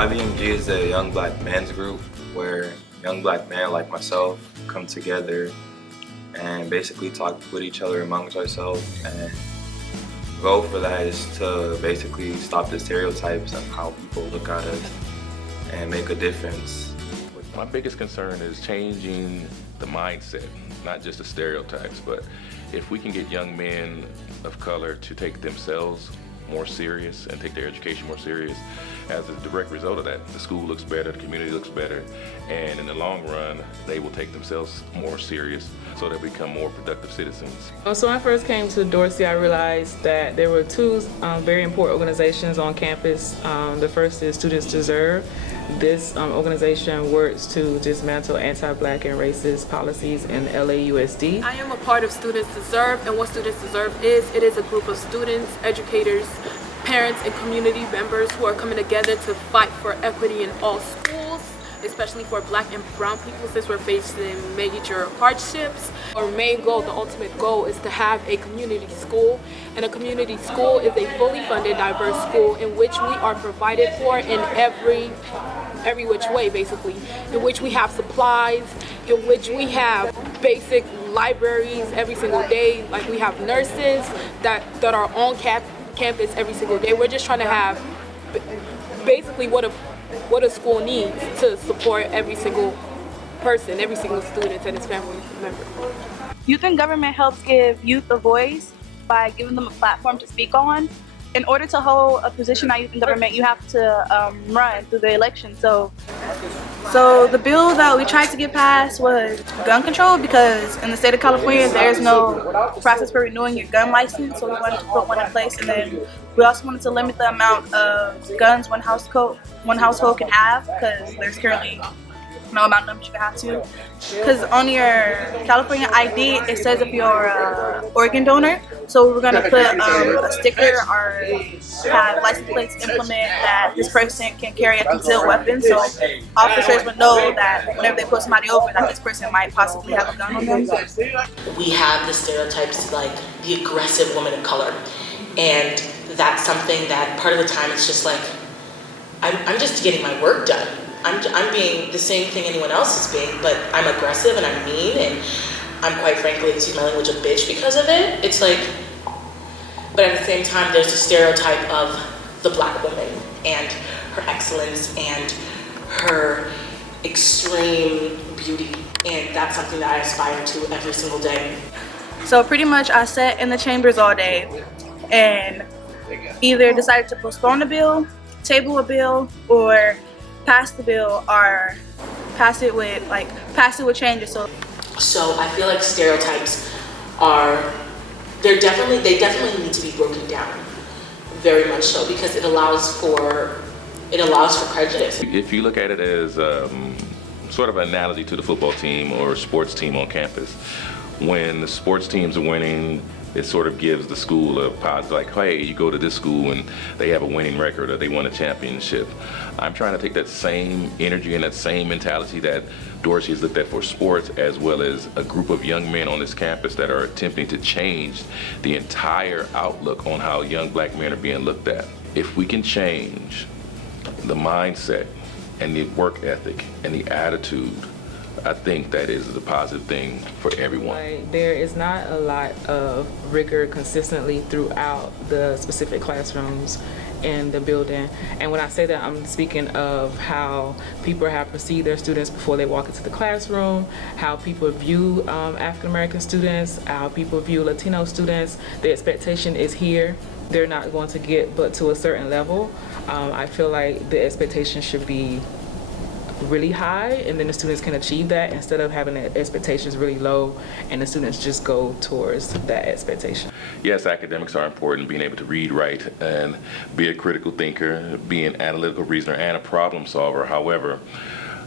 YBMG is a young black men's group where young black men like myself come together and basically talk with each other amongst ourselves, and the goal for that is to basically stop the stereotypes of how people look at us and make a difference. My biggest concern is changing the mindset, not just the stereotypes, but if we can get young men of color to take themselves more serious and take their education more serious, as a direct result of that, the school looks better, the community looks better, and in the long run, they will take themselves more serious so they become more productive citizens. So when I first came to Dorsey, I realized that there were two very important organizations on campus. The first is Students Deserve. This organization works to dismantle anti-black and racist policies in LAUSD. I am a part of Students Deserve, and what Students Deserve is, it is a group of students, educators, parents, and community members who are coming together to fight for equity in all schools, especially for black and brown people since we're facing major hardships. Our main goal, the ultimate goal, is to have a community school, and a community school is a fully funded, diverse school in which we are provided for in every which way, basically, in which we have supplies, in which we have basic libraries every single day, like we have nurses that are on campus every single day. We're just trying to have basically what a school needs to support every single person, every single student and his family member. Youth in government helps give youth a voice by giving them a platform to speak on. In order to hold a position on youth in government, you have to run through the election. So the bill that we tried to get passed was gun control, because in the state of California, there's no process for renewing your gun license. So we wanted to put one in place, and then we also wanted to limit the amount of guns one household can have, because there's currently no amount of numbers you can have to. Because on your California ID, it says if you're an organ donor. So we're gonna put a sticker or have license plates implement that this person can carry a concealed weapon, so officers would know that whenever they pull somebody over, that this person might possibly have a gun on them. We have the stereotypes like the aggressive woman of color, and that's something that part of the time it's just like, I'm just getting my work done. I'm being the same thing anyone else is being, but I'm aggressive and I'm mean, and I'm quite frankly, excuse my language, a bitch because of it. It's like, but at the same time, there's the stereotype of the black woman and her excellence and her extreme beauty, and that's something that I aspire to every single day. So pretty much I sat in the chambers all day and either decided to postpone the bill, table a bill, or pass the bill, or pass it with changes. So I feel like stereotypes they definitely need to be broken down, very much so, because it allows for prejudice. If you look at it as sort of an analogy to the football team or sports team on campus, when the sports teams are winning, it sort of gives the school a positive, like, hey, you go to this school and they have a winning record or they won a championship. I'm trying to take that same energy and that same mentality that Dorsey has looked at for sports, as well as a group of young men on this campus that are attempting to change the entire outlook on how young black men are being looked at. If we can change the mindset and the work ethic and the attitude, I think that is a positive thing for everyone. There is not a lot of rigor consistently throughout the specific classrooms in the building. And when I say that, I'm speaking of how people have perceived their students before they walk into the classroom, how people view African American students, how people view Latino students. The expectation is here. They're not going to get but to a certain level. I feel like the expectation should be really high, and then the students can achieve that instead of having the expectations really low and the students just go towards that expectation. Yes, academics are important, being able to read, write, and be a critical thinker, be an analytical reasoner, and a problem solver. However,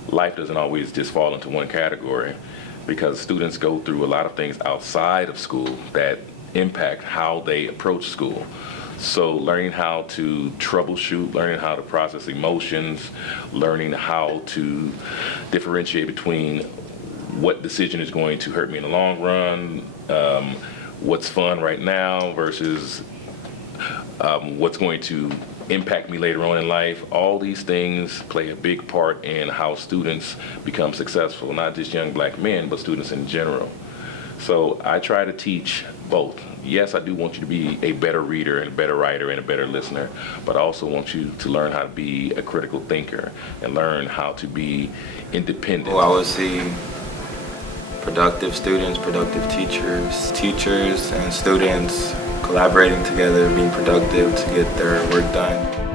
life doesn't always just fall into one category, because students go through a lot of things outside of school that impact how they approach school. So learning how to troubleshoot, learning how to process emotions, learning how to differentiate between what decision is going to hurt me in the long run, what's fun right now versus what's going to impact me later on in life. All these things play a big part in how students become successful, not just young black men, but students in general. So I try to teach both. Yes, I do want you to be a better reader and a better writer and a better listener, but I also want you to learn how to be a critical thinker and learn how to be independent. Well, I would see productive students, productive teachers, teachers and students collaborating together, being productive to get their work done.